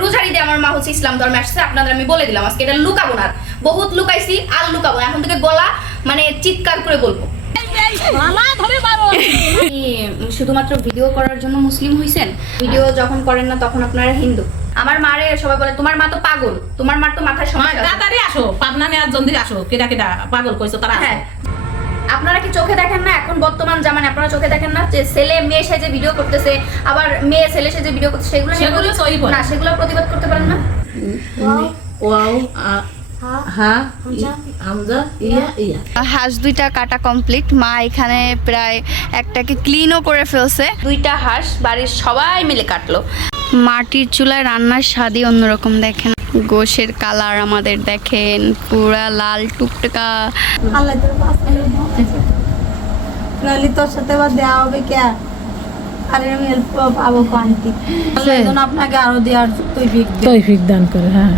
রোজারি দিয়ে আমার মা হচ্ছে ইসলাম ধর্মে আসছে, আপনাদের আমি বলে দিলাম আজকে, এটা লুকাবো না, বহুত লুকাইছি আর লুকাবো না, এখন থেকে গলা মানে চিৎকার করে বলবো। শুধুমাত্র ভিডিও করার জন্য মুসলিম হইছেন? ভিডিও যখন করেন না তখন আপনারা হিন্দু। আমার মারে সবাই বলে তোমার মা তো পাগল, তোমার মার তো মাথায় সমস্যা। তাড়াতাড়ি আসো, পাবনা নেওয়ার জন্য আসো, কেডা কেডা পাগল কইছো তারা। হ্যাঁ, আপনারা কি চোখে দেখেন না এখন বর্তমান জামানে, আপনারা চোখে দেখেন না যে ছেলে মেয়ে সেজে ভিডিও করতেছে, আবার মেয়ে ছেলে সেজে ভিডিও করতেছে, সেগুলো না, সেগুলো প্রতিবাদ করতে পারেন না? ওয়াও হ্যাঁ হামজা ইয়া ইয়া। হাঁস দুইটা কাটা কমপ্লিট, মা এখানে প্রায় একটাকে ক্লিনও করে ফেলছে। দুইটা হাঁস বাড়ির সবাই মিলে কাটলো। মাটির চুলায় রান্নার স্বাদই অন্যরকম। দেখেন গোশের কালার আমাদের দেখেন পুরা লাল টুকটুকা। তোর সাথে আবার দেওয়া হবে কে? আরে আমি হেল্প পাবো কোয়ান্টি, আপনাকে আরো দেওয়ার তৌফিক দান করে। হ্যাঁ